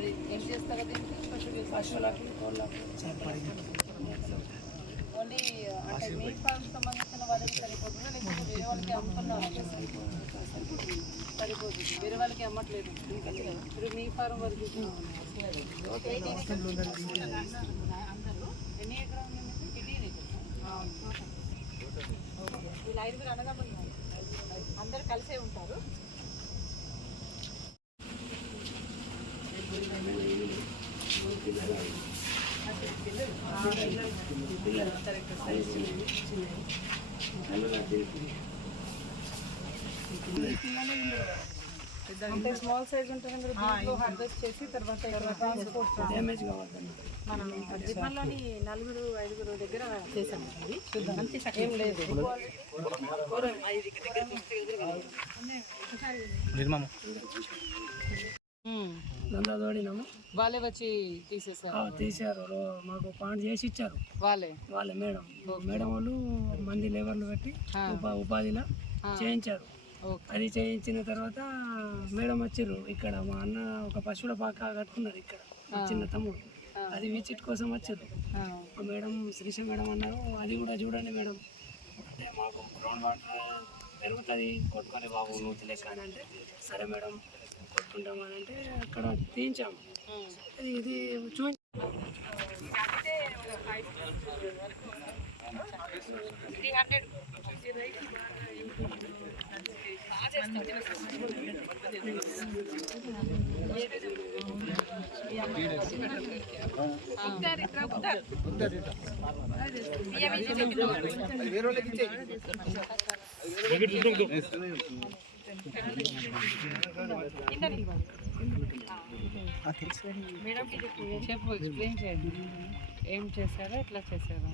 మరి ఏం చేస్తారా దీనికి? పశువులకి కోళ్ళకి ఓన్లీ అంటే మీ ఫార్మ్ సంబంధించిన వాళ్ళకి సరిపోతుందా? లేకపోతే వేరే వాళ్ళకి అమ్ముతున్నారా? సరిపోతుంది. వేరే వాళ్ళకి అమ్మట్లేదు. ఇప్పుడు మీ ఫార్మ్ వరకు ఎన్ని ఎకరాలు. వీళ్ళు ఐదుగురు ఉన్నారు. అందరు కలిసే ఉంటారు. అంటే స్మాల్ సైజ్ ఉంటుంది మీరు దీంట్లో హార్వెస్ట్ చేసి తర్వాత ట్రాన్స్పోర్ట్ డ్యామేజ్ కావద్దండి మనం జిమ్మల్లోని నలుగురు ఐదుగురు దగ్గర చేసాము ఇది ఏం లేదు ఉమ్. దందా తోడినాము. వాళ్ళే వచ్చి తీసేసారు. ఆ, తీశారు. రో- మాకు పాయింట్ చేసి ఇచ్చారు. వాళ్ళే? వాళ్ళ మేడం. మేడం వాళ్ళు మంది లేబర్లు పెట్టి ఉపా ఉపాధిలో చేయించారు. అది చేయించిన తర్వాత మేడం వచ్చిర్రు. ఇక్కడ మా అన్న ఒక పశువుల పాక కట్టుకున్నారు ఇక్కడ. చిన్న తమ్ముడు. అది విజిట్ కోసం వచ్చారు మేడం శ్రీశ మేడం అన్నారు. అది కూడా చూడండి మేడం. అంటే మాకు గ్రౌండ్ వాటర్ పెరుగుతుంది కొట్టుకొని బాబు నూతి లెక్క అని అంటే. సరే మేడం. కొట్టుకుంటామని అంటే అక్కడ తీయించాము. ఇది చూపించాము చెప్పు ఎక్స్ప్లెయిన్ చేయండి ఏం చేశారో ఎట్లా చేశారో